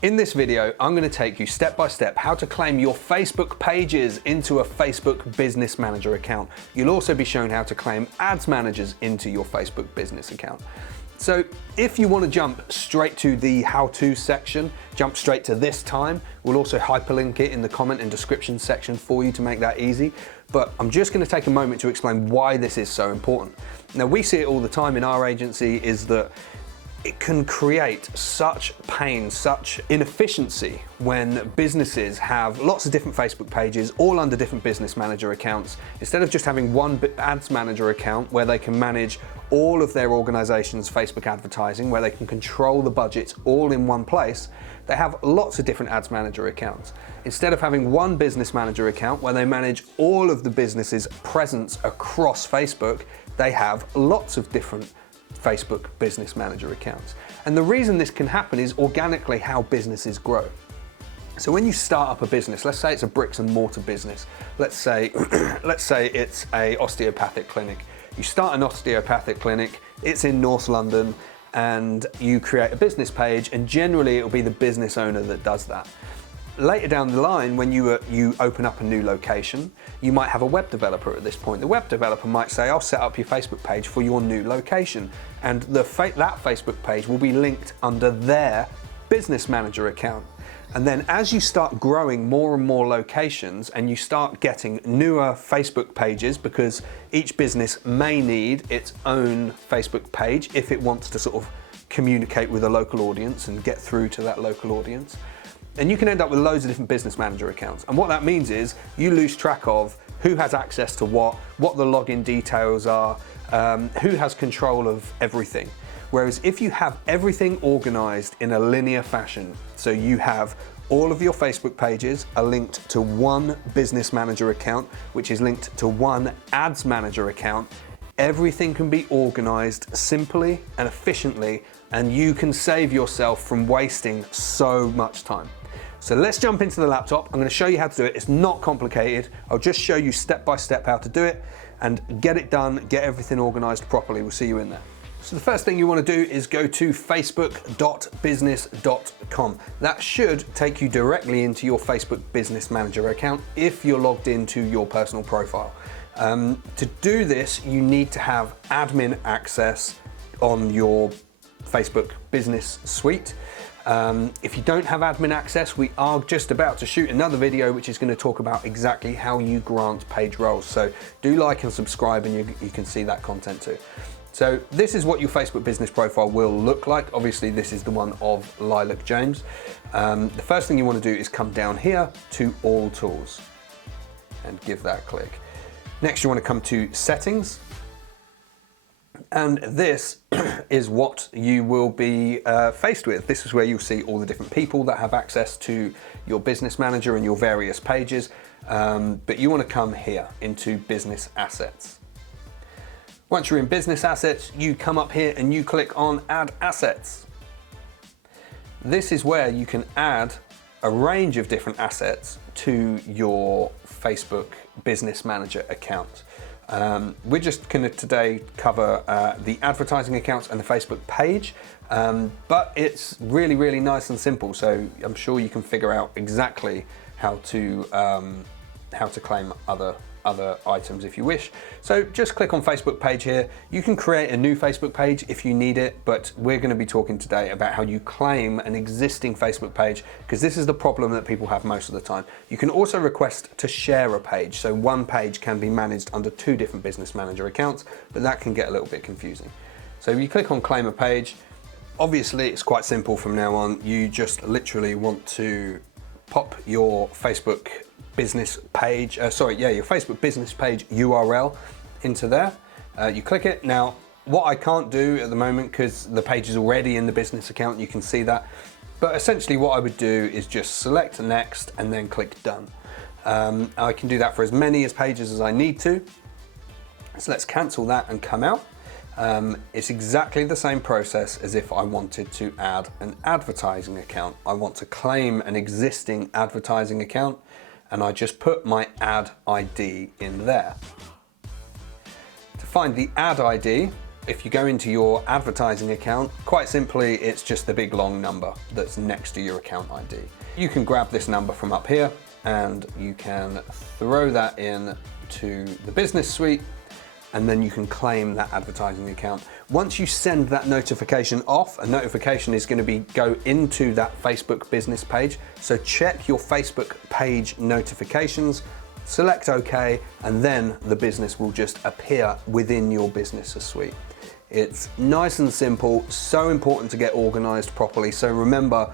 In this video, I'm going to take you step by step how to claim your Facebook pages into a Facebook Business Manager account. You'll also be shown how to claim ads managers into your Facebook business account. So if you want to jump straight to the how-to section, jump straight to this time. We'll also hyperlink it in the comment and description section for you to make that easy. But I'm just going to take a moment to explain why this is so important. Now, we see it all the time in our agency is that it can create such pain, such inefficiency when businesses have lots of different Facebook pages, all under different business manager accounts. Instead of just having one ads manager account where they can manage all of their organization's Facebook advertising, where they can control the budgets all in one place, they have lots of different ads manager accounts. Instead of having one business manager account where they manage all of the business's presence across Facebook, they have lots of different Facebook Business Manager accounts. And the reason this can happen is organically how businesses grow. So when you start up a business, let's say it's a bricks and mortar business, let's say it's a osteopathic clinic. You start an osteopathic clinic, it's in North London, and you create a business page, and generally it'll be the business owner that does that. Later down the line, when you open up a new location, you might have a web developer at this point. The web developer might say, I'll set up your Facebook page for your new location. And that Facebook page will be linked under their business manager account. And then as you start growing more and more locations and you start getting newer Facebook pages, because each business may need its own Facebook page if it wants to sort of communicate with a local audience and get through to that local audience. And you can end up with loads of different business manager accounts. And what that means is you lose track of who has access to what the login details are, who has control of everything. Whereas if you have everything organized in a linear fashion, so you have all of your Facebook pages are linked to one business manager account, which is linked to one ads manager account, everything can be organized simply and efficiently, and you can save yourself from wasting so much time. So let's jump into the laptop. I'm going to show you how to do it. It's not complicated. I'll just show you step by step how to do it and get it done, get everything organized properly. We'll see you in there. So the first thing you want to do is go to facebook.business.com. That should take you directly into your Facebook Business Manager account if you're logged into your personal profile. To do this, you need to have admin access on your Facebook Business Suite. If you don't have admin access, we are just about to shoot another video which is going to talk about exactly how you grant page roles. So do like and subscribe and you can see that content too. So this is what your Facebook business profile will look like. Obviously this is the one of Lilac James. The first thing you want to do is come down here to All Tools and give that a click. Next you want to come to Settings. And this is what you will be faced with. This is where you'll see all the different people that have access to your business manager and your various pages. But you want to come here into Business Assets. Once you're in Business Assets, you come up here and you click on Add Assets. This is where you can add a range of different assets to your Facebook Business Manager account. We're just going to today cover the advertising accounts and the Facebook page, but it's really, really nice and simple. So I'm sure you can figure out exactly how to claim other items if you wish. So just click on Facebook page here. You can create a new Facebook page if you need it, but we're going to be talking today about how you claim an existing Facebook page, because this is the problem that people have most of the time. You can also request to share a page. So one page can be managed under two different business manager accounts, but that can get a little bit confusing. So if you click on claim a page, obviously it's quite simple from now on. You just literally want to pop your Facebook business page, your Facebook business page URL into there. You click it. Now, what I can't do at the moment, because the page is already in the business account, you can see that. But essentially what I would do is just select next and then click done. I can do that for as many pages as I need to. So let's cancel that and come out. It's exactly the same process as if I wanted to add an advertising account. I want to claim an existing advertising account, and I just put my ad ID in there. To find the ad ID, If you go into your advertising account, quite simply, it's just the big long number that's next to your account ID. You can grab this number from up here and you can throw that in to the business suite, and then you can claim that advertising account. Once you send that notification off, a notification is going to go into that Facebook business page. So check your Facebook page notifications, select OK, and then the business will just appear within your business suite. It's nice and simple, so important to get organized properly. So remember,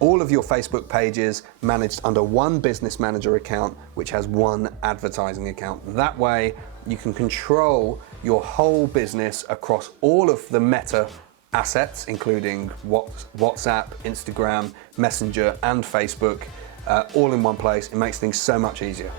all of your Facebook pages managed under one business manager account, which has one advertising account. That way you can control your whole business across all of the Meta assets, including WhatsApp, Instagram, Messenger, and Facebook, all in one place. It makes things so much easier.